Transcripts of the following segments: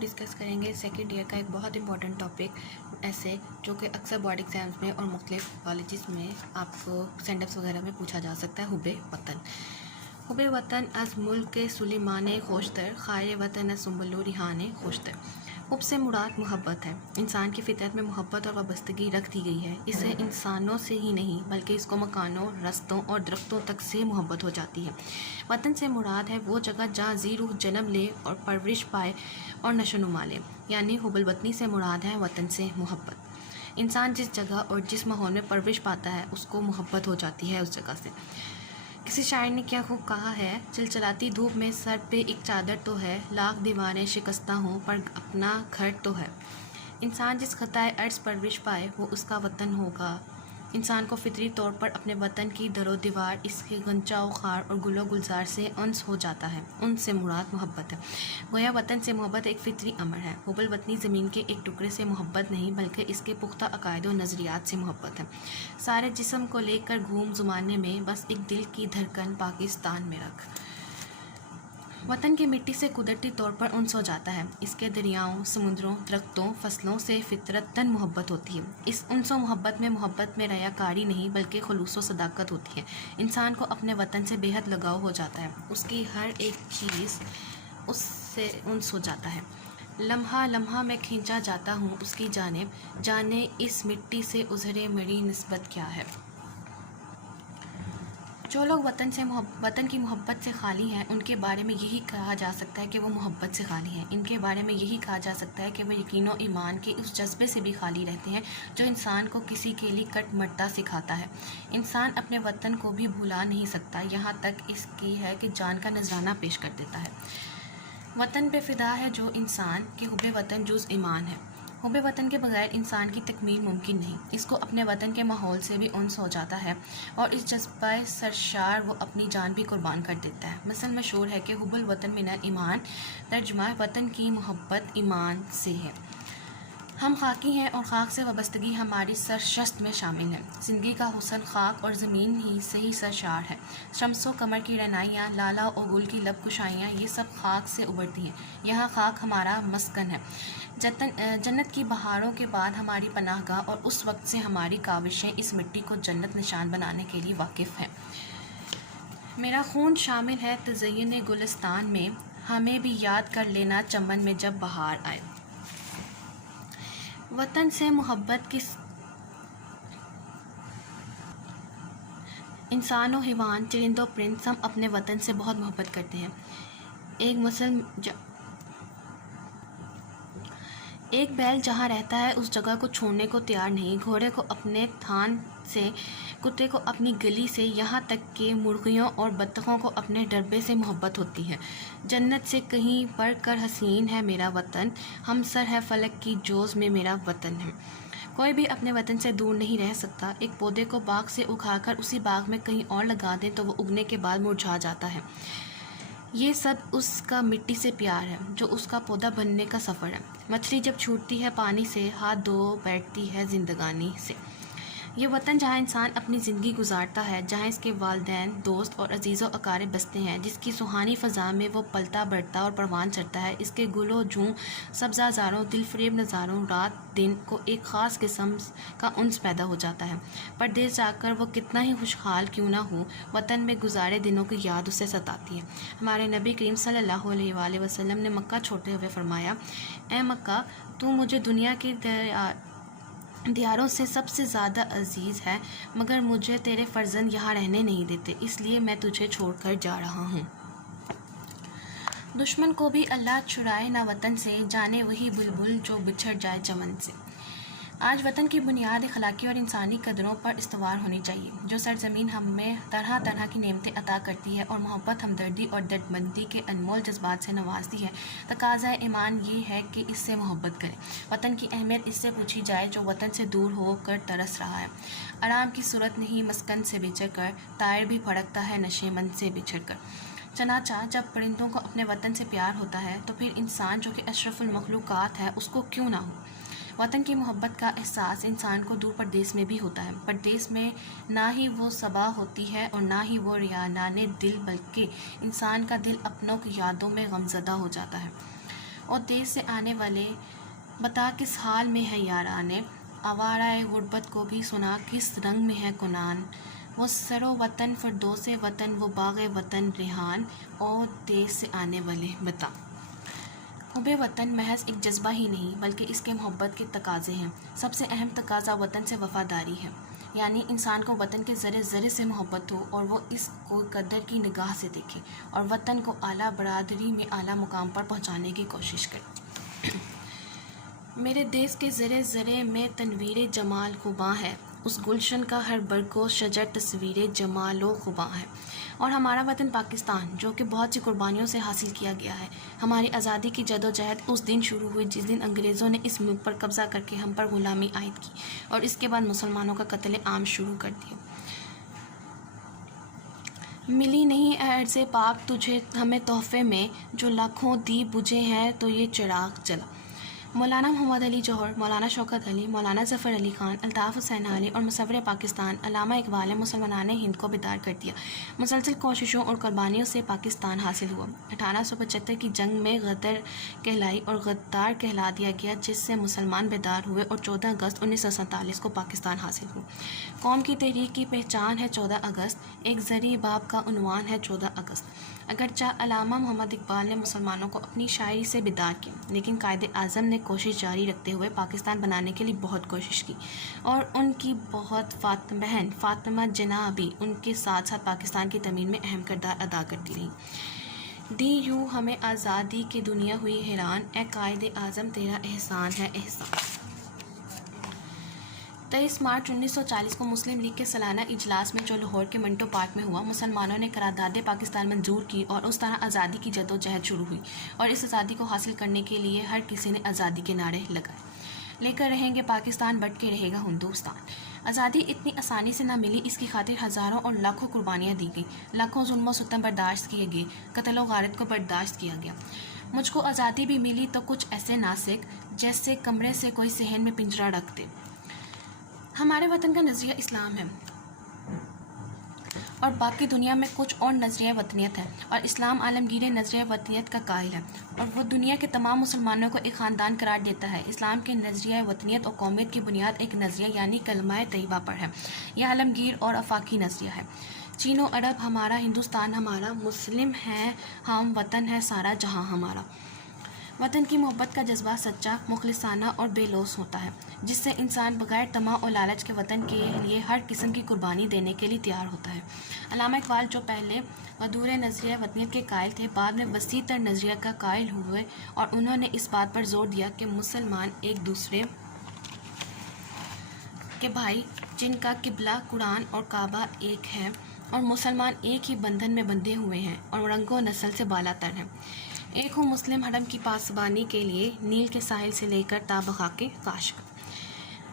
Discuss کریں گے second year کا ایک بہت امپورٹنٹ ٹاپک ایسے جو کہ اکثر بورڈ ایگزامز میں اور مختلف کالجز میں آپ کو سینڈپس وغیرہ میں پوچھا جا سکتا ہے، حب وطن۔ حب وطن از ملک سلیمان خوشتر، خیر وطن از سنبل ریحان خوشتر۔ حب سے مراد محبت ہے۔ انسان کی فطرت میں محبت اور وابستگی رکھ دی گئی ہے۔ اسے انسانوں سے ہی نہیں بلکہ اس کو مکانوں، رستوں اور درختوں تک سے محبت ہو جاتی ہے۔ وطن سے مراد ہے وہ جگہ جہاں ذی روح جنم لے اور پرورش پائے اور نشو و نما لے، یعنی حب الوطنی سے مراد ہے وطن سے محبت۔ انسان جس جگہ اور جس ماحول میں پرورش پاتا ہے اس کو محبت ہو جاتی ہے اس جگہ سے۔ کسی شاعر نے کیا خوب کہا ہے، چلچلاتی دھوپ میں سر پہ ایک چادر تو ہے، لاکھ دیواریں شکستہ ہوں پر اپنا گھر تو ہے۔ انسان جس خطۂ ارض پرورش پائے وہ اس کا وطن ہوگا۔ انسان کو فطری طور پر اپنے وطن کی در و دیوار، اس کے غنچہ و خار اور گل و گلزار سے انس ہو جاتا ہے۔ ان سے مراد محبت ہے۔ گویا وطن سے محبت ایک فطری امر ہے۔ حب الوطنی زمین کے ایک ٹکڑے سے محبت نہیں بلکہ اس کے پختہ عقائد و نظریات سے محبت ہے۔ سارے جسم کو لے کر گھوم زمانے میں، بس ایک دل کی دھڑکن پاکستان میں رکھ۔ وطن کی مٹی سے قدرتی طور پر انس ہو جاتا ہے۔ اس کے دریاؤں، سمندروں، درختوں، فصلوں سے فطرتاً محبت ہوتی ہے۔ اس انس و محبت میں ریاکاری نہیں بلکہ خلوص و صداقت ہوتی ہے۔ انسان کو اپنے وطن سے بے حد لگاؤ ہو جاتا ہے۔ اس کی ہر ایک چیز اس سے انس ہو جاتا ہے۔ لمحہ لمحہ میں کھینچا جاتا ہوں اس کی جانب، جانے اس مٹی سے ازرے میری نسبت کیا ہے۔ جو لوگ وطن کی محبت سے خالی ہیں ان کے بارے میں یہی کہا جا سکتا ہے کہ وہ محبت سے خالی ہیں۔ ان کے بارے میں یہی کہا جا سکتا ہے کہ وہ یقین و ایمان کے اس جذبے سے بھی خالی رہتے ہیں جو انسان کو کسی کے لیے کٹ مٹتا سکھاتا ہے۔ انسان اپنے وطن کو بھی بھلا نہیں سکتا، یہاں تک اس کی ہے کہ جان کا نذرانہ پیش کر دیتا ہے۔ وطن پہ فدا ہے جو انسان کہ حب وطن جز ایمان ہے۔ حب وطن کے بغیر انسان کی تکمیل ممکن نہیں۔ اس کو اپنے وطن کے ماحول سے بھی انس ہو جاتا ہے اور اس جذبہ سرشار وہ اپنی جان بھی قربان کر دیتا ہے۔ مثل مشہور ہے کہ حب الوطن من الایمان، ترجمہ وطن کی محبت ایمان سے ہے۔ ہم خاکی ہیں اور خاک سے وابستگی ہماری سرشست میں شامل ہے۔ زندگی کا حسن خاک اور زمین ہی سے ہی سرشار ہے۔ شمس و قمر کی رعنائیاں، لالا و گل کی لب کشائیاں، یہ سب خاک سے ابھرتی ہیں۔ یہاں خاک ہمارا مسکن ہے۔ جنت کی بہاروں کے بعد ہماری پناہ گاہ اور اس وقت سے ہماری کاوشیں اس مٹی کو جنت نشان بنانے کے لیے واقف ہیں۔ میرا خون شامل ہے تزئین گلستان میں، ہمیں بھی یاد کر لینا چمن میں جب بہار آئے۔ وطن سے محبت کس انسان و حیوان، چرند و پرند سب اپنے وطن سے بہت محبت کرتے ہیں۔ ایک بیل جہاں رہتا ہے اس جگہ کو چھوڑنے کو تیار نہیں، گھوڑے کو اپنے تھان سے، کتے کو اپنی گلی سے، یہاں تک کہ مرغیوں اور بطخوں کو اپنے ڈربے سے محبت ہوتی ہے۔ جنت سے کہیں بڑھ کر حسین ہے میرا وطن، ہمسر ہے فلک کی جوز میں میرا وطن ہے۔ کوئی بھی اپنے وطن سے دور نہیں رہ سکتا۔ ایک پودے کو باغ سے اکھا کر اسی باغ میں کہیں اور لگا دیں تو وہ اگنے کے بعد مرجھا جاتا ہے۔ یہ سب اس کا مٹی سے پیار ہے جو اس کا پودا بننے کا سفر ہے۔ مچھلی جب چھوٹتی ہے پانی سے، ہاتھ دھو بیٹھتی ہے زندگانی سے۔ یہ وطن جہاں انسان اپنی زندگی گزارتا ہے، جہاں اس کے والدین، دوست اور عزیز و اقارب بستے ہیں، جس کی سہانی فضا میں وہ پلتا بڑھتا اور پروان چڑھتا ہے، اس کے گل و جوں، سبزہ زاروں، دل فریب نظاروں، رات دن کو ایک خاص قسم کا انس پیدا ہو جاتا ہے۔ پردیس جا کر وہ کتنا ہی خوشحال کیوں نہ ہو، وطن میں گزارے دنوں کی یاد اسے ستاتی ہے۔ ہمارے نبی کریم صلی اللہ علیہ وآلہ وسلم نے مکہ چھوڑتے ہوئے فرمایا، اے مکہ، تو مجھے دنیا کی دیاروں سے سب سے زیادہ عزیز ہے، مگر مجھے تیرے فرزند یہاں رہنے نہیں دیتے، اس لیے میں تجھے چھوڑ کر جا رہا ہوں۔ دشمن کو بھی اللہ چھڑائے نہ وطن سے، جانے وہی بلبل جو بچھڑ جائے چمن سے۔ آج وطن کی بنیاد اخلاقی اور انسانی قدروں پر استوار ہونی چاہیے۔ جو سرزمین ہمیں طرح طرح کی نعمتیں عطا کرتی ہے اور محبت، ہمدردی اور دردمندی کے انمول جذبات سے نوازتی ہے، تقاضۂ ایمان یہ ہے کہ اس سے محبت کریں۔ وطن کی اہمیت اس سے پوچھی جائے جو وطن سے دور ہو کر ترس رہا ہے۔ آرام کی صورت نہیں مسکن سے بچھڑ کر، طائر بھی پھڑکتا ہے نشیمن سے بچھڑ کر۔ چنانچہ جب پرندوں کو اپنے وطن سے پیار ہوتا ہے تو پھر انسان جو کہ اشرف المخلوقات ہے اس کو کیوں نہ ہو۔ وطن کی محبت کا احساس انسان کو دور پردیس میں بھی ہوتا ہے۔ پردیس میں نہ ہی وہ صبا ہوتی ہے اور نہ ہی وہ ریانان دل، بلکہ انسان کا دل اپنوں کی یادوں میں غمزدہ ہو جاتا ہے اور دیس سے آنے والے بتا کس حال میں ہے یارانے، آوارہ غربت کو بھی سنا کس رنگ میں ہے کنان، وہ سرو وطن فردوس وطن وہ باغ وطن ریحان، اور دیس سے آنے والے بتا۔ حب وطن محض ایک جذبہ ہی نہیں بلکہ اس کے محبت کے تقاضے ہیں۔ سب سے اہم تقاضا وطن سے وفاداری ہے، یعنی انسان کو وطن کے ذرے ذرے سے محبت ہو اور وہ اس کو قدر کی نگاہ سے دیکھے اور وطن کو اعلیٰ برادری میں اعلیٰ مقام پر پہنچانے کی کوشش کرے۔ میرے دیس کے ذرے ذرے میں تنویر جمال خباں ہے، اس گلشن کا ہر برگ و شجر تصویر جمال و خباں ہے۔ اور ہمارا وطن پاکستان جو کہ بہت سی قربانیوں سے حاصل کیا گیا ہے، ہماری آزادی کی جدوجہد اس دن شروع ہوئی جس دن انگریزوں نے اس ملک پر قبضہ کر کے ہم پر غلامی عائد کی اور اس کے بعد مسلمانوں کا قتل عام شروع کر دیا۔ ملی نہیں اے ارض پاک تجھے ہمیں تحفے میں، جو لاکھوں دیپ بجھے ہیں تو یہ چراغ جلا۔ مولانا محمد علی جوہر، مولانا شوکت علی، مولانا ظفر علی خان، الطاف حسین علی اور مصور پاکستان علامہ اقبال نے مسلمانان ہند کو بیدار کر دیا۔ مسلسل کوششوں اور قربانیوں سے پاکستان حاصل ہوا۔ 1875 کی جنگ میں غدر کہلائی اور غدار کہلا دیا گیا، جس سے مسلمان بیدار ہوئے اور 14 اگست 1947 کو پاکستان حاصل ہوا۔ قوم کی تحریک کی پہچان ہے 14 اگست، ایک زرعی باب کا عنوان ہے 14 اگست۔ اگرچہ علامہ محمد اقبال نے مسلمانوں کو اپنی شاعری سے بیدار کیا، لیکن قائد اعظم نے کوشش جاری رکھتے ہوئے پاکستان بنانے کے لیے بہت کوشش کی اور ان کی بہن فاطمہ جناح بھی ان کے ساتھ ساتھ پاکستان کی تعمیر میں اہم کردار ادا کرتی رہی۔ دی یوں ہمیں آزادی کی دنیا ہوئی حیران، اے قائد اعظم تیرا احسان ہے احسان۔ 23 مارچ 1940 کو مسلم لیگ کے سالانہ اجلاس میں جو لاہور کے منٹو پارک میں ہوا، مسلمانوں نے قرارداد پاکستان منظور کی اور اس طرح آزادی کی جدوجہد شروع ہوئی اور اس آزادی کو حاصل کرنے کے لیے ہر کسی نے آزادی کے نعرے لگائے۔ لے کر رہیں گے پاکستان، بٹ کے رہے گا ہندوستان۔ آزادی اتنی آسانی سے نہ ملی، اس کی خاطر ہزاروں اور لاکھوں قربانیاں دی گئیں، لاکھوں ظلم و ستم برداشت کیے گئے، قتل و غارت کو برداشت کیا گیا۔ مجھ کو آزادی بھی ملی تو کچھ ایسے ناسک جیسے کمرے سے کوئی صحن میں پنجرہ رکھ دے۔ ہمارے وطن کا نظریہ اسلام ہے اور باقی دنیا میں کچھ اور نظریہ وطنیت ہے، اور اسلام عالمگیر نظریہ وطنیت کا قائل ہے اور وہ دنیا کے تمام مسلمانوں کو ایک خاندان قرار دیتا ہے۔ اسلام کے نظریہ وطنیت اور قومیت کی بنیاد ایک نظریہ یعنی کلمہ طیبہ پر ہے۔ یہ عالمگیر اور آفاقی نظریہ ہے۔ چین و عرب ہمارا، ہندوستان ہمارا، مسلم ہیں ہم، وطن ہے سارا جہاں ہمارا۔ وطن کی محبت کا جذبہ سچا، مخلصانہ اور بے لوث ہوتا ہے، جس سے انسان بغیر طمع اور لالچ کے وطن کے لیے ہر قسم کی قربانی دینے کے لیے تیار ہوتا ہے۔ علامہ اقبال جو پہلے مدور نظریہ وطنیت کے قائل تھے، بعد میں وسیع تر نظریہ کا قائل ہوئے اور انہوں نے اس بات پر زور دیا کہ مسلمان ایک دوسرے کے بھائی، جن کا قبلہ قرآن اور کعبہ ایک ہے، اور مسلمان ایک ہی بندھن میں بندھے ہوئے ہیں اور رنگ و نسل سے بالا تر ہیں۔ ایک ہوں مسلم حرم کی پاسبانی کے لیے، نیل کے ساحل سے لے کر تا بخاک کاشک۔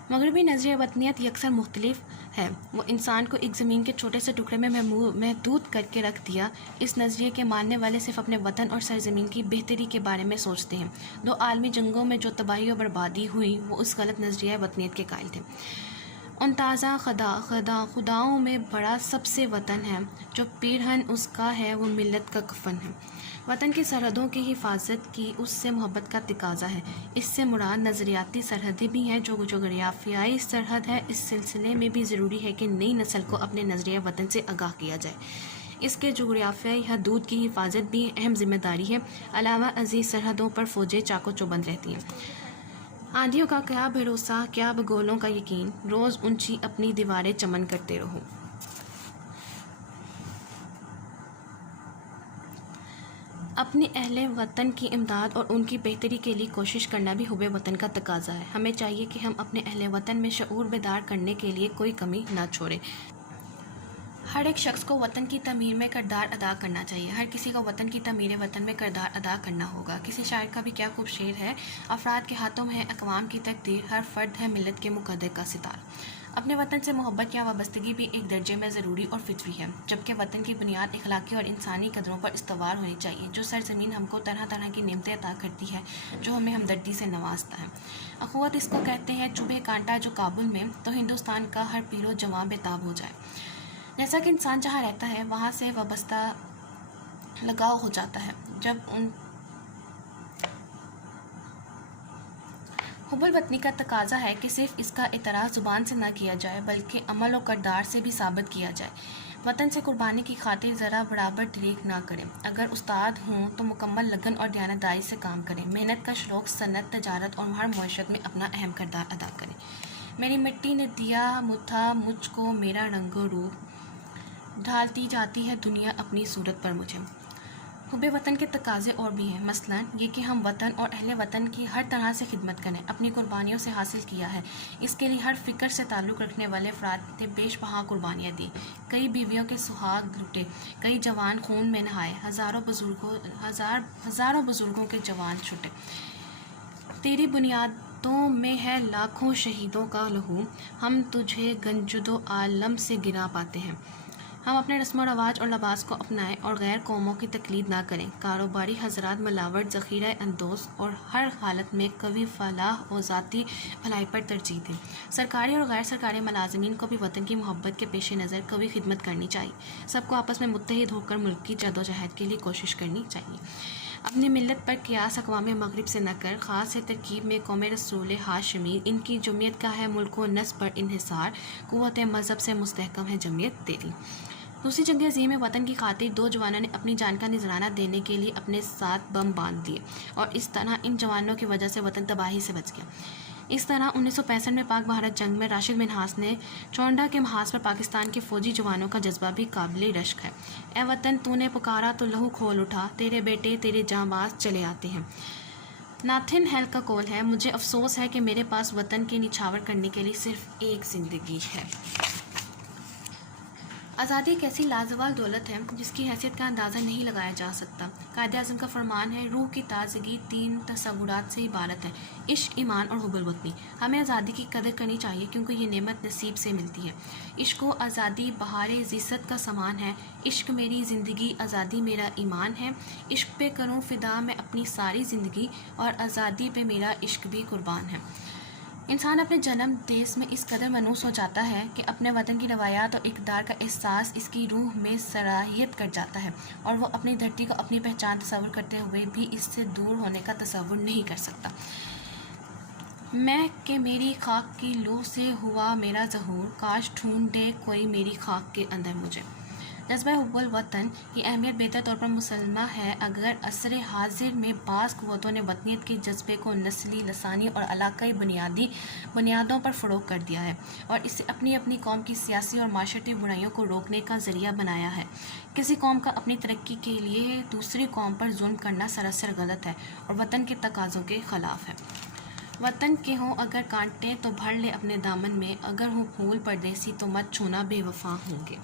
مغربی نظریہ وطنیت یکسر مختلف ہے، وہ انسان کو ایک زمین کے چھوٹے سے ٹکڑے میں محدود کر کے رکھ دیا۔ اس نظریے کے ماننے والے صرف اپنے وطن اور سرزمین کی بہتری کے بارے میں سوچتے ہیں۔ 2 عالمی جنگوں میں جو تباہی و بربادی ہوئی، وہ اس غلط نظریہ وطنیت کے قائل تھے۔ ان تازہ خداؤں میں بڑا سب سے وطن ہے، جو پیرہن اس کا ہے وہ ملت کا کفن ہے۔ وطن کی سرحدوں کی حفاظت کی اس سے محبت کا تقاضا ہے۔ اس سے مراد نظریاتی سرحدیں بھی ہیں جو جغرافیائی سرحد ہے۔ اس سلسلے میں بھی ضروری ہے کہ نئی نسل کو اپنے نظریہ وطن سے آگاہ کیا جائے۔ اس کے جغرافیائی حدود کی حفاظت بھی اہم ذمہ داری ہے۔ علاوہ ازیں سرحدوں پر فوجیں چاق و چوبند رہتی ہیں۔ آندھیوں کا کیا بھروسہ، کیا بگولوں کا یقین، روز اونچی اپنی دیواریں چمن کرتے رہو۔ اپنے اہل وطن کی امداد اور ان کی بہتری کے لیے کوشش کرنا بھی حب وطن کا تقاضا ہے۔ ہمیں چاہیے کہ ہم اپنے اہل وطن میں شعور بیدار کرنے کے لیے کوئی کمی نہ چھوڑیں۔ ہر ایک شخص کو وطن کی تعمیر میں کردار ادا کرنا چاہیے۔ ہر کسی کو وطن کی تعمیر وطن میں کردار ادا کرنا ہوگا۔ کسی شاعر کا بھی کیا خوب شعر ہے، افراد کے ہاتھوں میں ہے اقوام کی تقدیر، ہر فرد ہے ملت کے مقدر کا ستارہ۔ اپنے وطن سے محبت یا وابستگی بھی ایک درجے میں ضروری اور فطری ہے، جبکہ وطن کی بنیاد اخلاقی اور انسانی قدروں پر استوار ہونی چاہیے۔ جو سرزمین ہم کو طرح طرح کی نعمتیں عطا کرتی ہے، جو ہمیں ہمدردی سے نوازتا ہے، اخوت اس کو کہتے ہیں۔ چبھے کانٹا جو کابل میں، تو ہندوستان کا ہر پیر و جواں بےتاب ہو جائے۔ جیسا کہ انسان جہاں رہتا ہے وہاں سے وابستہ لگاؤ ہو جاتا ہے، جب حب الوطنی کا تقاضا ہے کہ صرف اس کا اعتراف زبان سے نہ کیا جائے بلکہ عمل و کردار سے بھی ثابت کیا جائے۔ وطن سے قربانی کی خاطر ذرا برابر ڈریک نہ کریں۔ اگر استاد ہوں تو مکمل لگن اور دیانتداری سے کام کریں۔ محنت کا شوق، صنعت، تجارت اور ہر معیشت میں اپنا اہم کردار ادا کریں۔ میری مٹی نے دیا تھا مجھ کو میرا رنگ و روپ، ڈھالتی جاتی ہے دنیا اپنی صورت پر مجھے۔ حب وطن کے تقاضے اور بھی ہیں، مثلاً یہ کہ ہم وطن اور اہل وطن کی ہر طرح سے خدمت کریں۔ اپنی قربانیوں سے حاصل کیا ہے، اس کے لیے ہر فکر سے تعلق رکھنے والے افراد نے بیش بہا قربانیاں دیں۔ کئی بیویوں کے سہاگ لٹے، کئی جوان خون میں نہائے، ہزاروں بزرگوں کے جوان چھٹے۔ تیری بنیادوں میں ہے لاکھوں شہیدوں کا لہو، ہم تجھے گنجد و عالم سے گرا پاتے ہیں۔ ہم اپنے رسم و رواج اور لباس کو اپنائیں اور غیر قوموں کی تقلید نہ کریں۔ کاروباری حضرات ملاوٹ، ذخیرہ اندوز اور ہر حالت میں قوی فلاح و ذاتی بھلائی پر ترجیح دیں۔ سرکاری اور غیر سرکاری ملازمین کو بھی وطن کی محبت کے پیش نظر قوی خدمت کرنی چاہیے۔ سب کو آپس میں متحد ہو کر ملک کی جدوجہد کے لیے کوشش کرنی چاہیے۔ اپنی ملت پر قیاس اقوام مغرب سے نہ کر، خاص ہے ترکیب میں قوم رسول ہاشمی، ان کی جمعیت کا ہے ملک و نسب پر انحصار، قوت مذہب سے مستحکم ہے جمعیت تیری۔ دوسری جنگ عظیم میں وطن کی خاطر دو جوانوں نے اپنی جان کا نذرانہ دینے کے لیے اپنے ساتھ بم باندھ دیے اور اس طرح ان جوانوں کی وجہ سے وطن تباہی سے بچ گیا۔ اس طرح 1965 میں پاک بھارت جنگ میں راشد منہاس نے چونڈا کے محاذ پر پاکستان کے فوجی جوانوں کا جذبہ بھی قابل رشک ہے۔ اے وطن تو نے پکارا تو لہو کھول اٹھا، تیرے بیٹے تیرے جانباز چلے آتے ہیں۔ ناتھن ہیل کا قول ہے، مجھے افسوس ہے کہ میرے پاس وطن کے نچھاور کرنے کے لیے صرف ایک زندگی ہے۔ آزادی ایک ایسی لازوال دولت ہے جس کی حیثیت کا اندازہ نہیں لگایا جا سکتا۔ قائد اعظم کا فرمان ہے، روح کی تازگی 3 تصورات سے عبارت ہے: عشق، ایمان اور حب الوطنی۔ ہمیں آزادی کی قدر کرنی چاہیے کیونکہ یہ نعمت نصیب سے ملتی ہے۔ عشق و آزادی بہار عزت کا سامان ہے۔ عشق میری زندگی، آزادی میرا ایمان ہے۔ عشق پہ کروں فدا میں اپنی ساری زندگی اور آزادی پہ میرا عشق بھی قربان ہے۔ انسان اپنے جنم دیس میں اس قدر منحوس ہو جاتا ہے کہ اپنے وطن کی روایات اور اقدار کا احساس اس کی روح میں سرایت کر جاتا ہے اور وہ اپنی دھرتی کو اپنی پہچان تصور کرتے ہوئے بھی اس سے دور ہونے کا تصور نہیں کر سکتا۔ میں کہ میری خاک کی لو سے ہوا میرا ظہور، کاش ڈھونڈے کوئی میری خاک کے اندر مجھے۔ جذبہ حب الوطن کی اہمیت بہتر طور پر مسلمہ ہے۔ اگر عصر حاضر میں بعض قوتوں نے وطنیت کے جذبے کو نسلی، لسانی اور علاقائی بنیادوں پر فروغ کر دیا ہے اور اسے اپنی قوم کی سیاسی اور معاشرتی برائیوں کو روکنے کا ذریعہ بنایا ہے، کسی قوم کا اپنی ترقی کے لیے دوسری قوم پر ظلم کرنا سراسر غلط ہے اور وطن کے تقاضوں کے خلاف ہے۔ وطن کے ہوں اگر کانٹے تو بھر لے اپنے دامن میں، اگر ہوں پھول پردیسی تو مت چھونا، بے وفا ہوں گے۔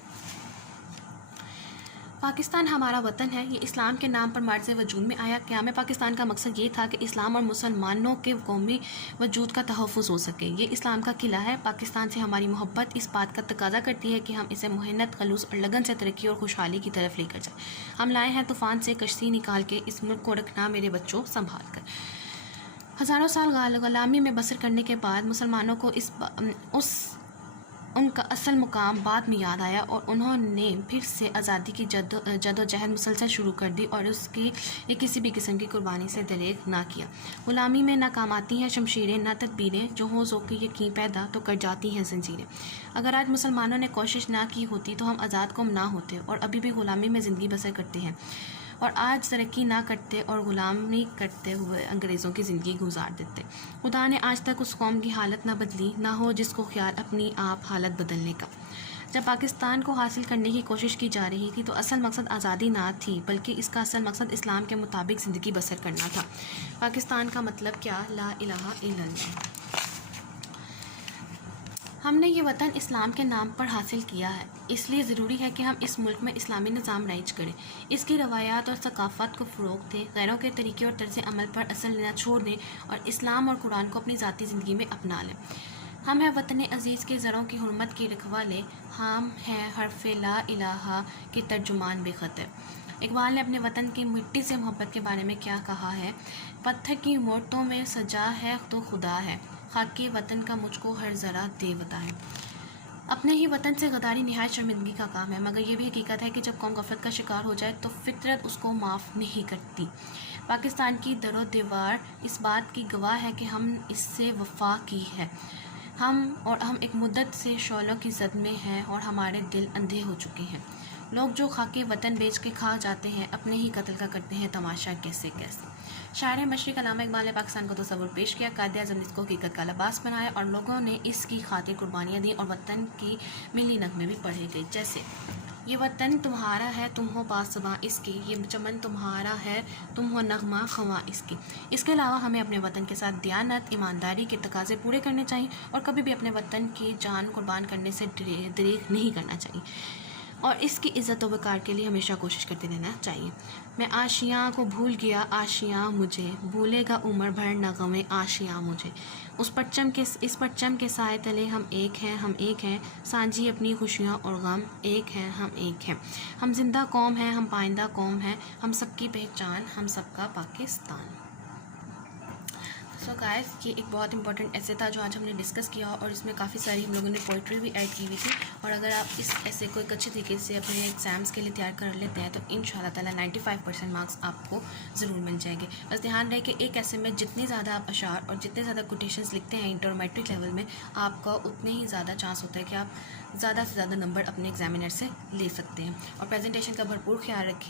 پاکستان ہمارا وطن ہے، یہ اسلام کے نام پر معرض وجود میں آیا۔ قیام پاکستان کا مقصد یہ تھا کہ اسلام اور مسلمانوں کے قومی وجود کا تحفظ ہو سکے۔ یہ اسلام کا قلعہ ہے۔ پاکستان سے ہماری محبت اس بات کا تقاضا کرتی ہے کہ ہم اسے محنت، خلوص اور لگن سے ترقی اور خوشحالی کی طرف لے کر جائیں۔ ہم لائے ہیں طوفان سے کشتی نکال کے، اس ملک کو رکھنا میرے بچوں سنبھال کر۔ ہزاروں سال غلامی میں بسر کرنے کے بعد مسلمانوں کو ان کا اصل مقام بعد میں یاد آیا اور انہوں نے پھر سے آزادی کی جدوجہد مسلسل شروع کر دی اور اس کے لیے کسی بھی قسم کی قربانی سے دریغ نہ کیا۔ غلامی میں نہ کام آتی ہیں شمشیریں، نہ تدبیریں، جو ہو ذوق یقین پیدا تو کٹ جاتی ہیں زنجیریں۔ اگر آج مسلمانوں نے کوشش نہ کی ہوتی تو ہم آزاد قوم نہ ہوتے اور ابھی بھی غلامی میں زندگی بسر کرتے ہیں، اور آج ترقی نہ کرتے اور غلامی کرتے ہوئے انگریزوں کی زندگی گزار دیتے۔ خدا نے آج تک اس قوم کی حالت نہ بدلی، نہ ہو جس کو خیال اپنی آپ حالت بدلنے کا۔ جب پاکستان کو حاصل کرنے کی کوشش کی جا رہی تھی تو اصل مقصد آزادی نہ تھی بلکہ اس کا اصل مقصد اسلام کے مطابق زندگی بسر کرنا تھا۔ پاکستان کا مطلب کیا؟ لا الہ الا اللہ۔ ہم نے یہ وطن اسلام کے نام پر حاصل کیا ہے، اس لیے ضروری ہے کہ ہم اس ملک میں اسلامی نظام رائج کریں، اس کی روایات اور ثقافت کو فروغ دیں، غیروں کے طریقے اور طرز عمل پر اثر لینا چھوڑ دیں اور اسلام اور قرآن کو اپنی ذاتی زندگی میں اپنا لیں۔ ہم ہیں وطن عزیز کے زروں کی حرمت کے رکھوالے، ہم ہیں حرف لا الہ کے ترجمان بے خطر۔ اقبال نے اپنے وطن کی مٹی سے محبت کے بارے میں کیا کہا ہے؟ پتھر کی مورتوں میں سجا ہے تو خدا ہے، خاک وطن کا مجھ کو ہر ذرہ دے وطا ہے۔ اپنے ہی وطن سے غداری نہایت شرمندگی کا کام ہے، مگر یہ بھی حقیقت ہے کہ جب قوم غفلت کا شکار ہو جائے تو فطرت اس کو معاف نہیں کرتی۔ پاکستان کی در و دیوار اس بات کی گواہ ہے کہ ہم اس سے وفا کی ہے۔ ہم ایک مدت سے شعلوں کی زد میں ہیں اور ہمارے دل اندھے ہو چکے ہیں۔ لوگ جو خاکِ وطن بیچ کے کھا جاتے ہیں، اپنے ہی قتل کا کرتے ہیں تماشا کیسے کیسے۔ شاعر مشرق علامہ اقبال نے پاکستان کو تصور پیش کیا، قائد اعظم نے اس کو حقیقت کا لباس بنایا اور لوگوں نے اس کی خاطر قربانیاں دیں اور وطن کی ملی نغمے بھی پڑھے گئے، جیسے یہ وطن تمہارا ہے تم ہو پاسباں اس کی، یہ چمن تمہارا ہے تم ہو نغمہ خواں اس کی۔ اس کے علاوہ ہمیں اپنے وطن کے ساتھ دیانت، ایمانداری کے تقاضے پورے کرنے چاہیے اور کبھی بھی اپنے وطن کی جان قربان کرنے سے دریغ نہیں کرنا چاہیے اور اس کی عزت و وقار کے لیے ہمیشہ کوشش کرتے رہنا چاہیے۔ میں آشیاں کو بھول گیا آشیاں مجھے، بھولے گا عمر بھر نغمے آشیاں مجھے۔ اس پرچم کے سائے تلے ہم ایک ہیں، سانجھی اپنی خوشیاں اور غم، ایک ہیں ہم ایک ہیں۔ ہم زندہ قوم ہیں، ہم پائندہ قوم ہیں، ہم سب کی پہچان، ہم سب کا پاکستان۔ سو گائز، یہ ایک بہت امپورٹنٹ ایسے تھا جو آج ہم نے ڈسکس کیا اور اس میں کافی ساری ہم لوگوں نے پوئٹری بھی ایڈ کی ہوئی تھی، اور اگر آپ اس ایسے کو ایک اچھے طریقے سے اپنے ایگزامس کے لیے تیار کر لیتے ہیں تو ان شاء اللہ تعالیٰ 95% مارکس آپ کو ضرور مل جائیں گے۔ بس دھیان رہے کہ ایک ایسے میں جتنے زیادہ آپ اشعار اور جتنے زیادہ کوٹیشنز لکھتے ہیں انٹر اور میٹرک لیول میں، آپ کا اتنے ہی زیادہ چانس ہوتا ہے کہ آپ زیادہ سے زیادہ نمبر اپنے ایگزامینر سے لے سکتے ہیں۔ اور پریزنٹیشن کا بھرپور خیال رکھیں۔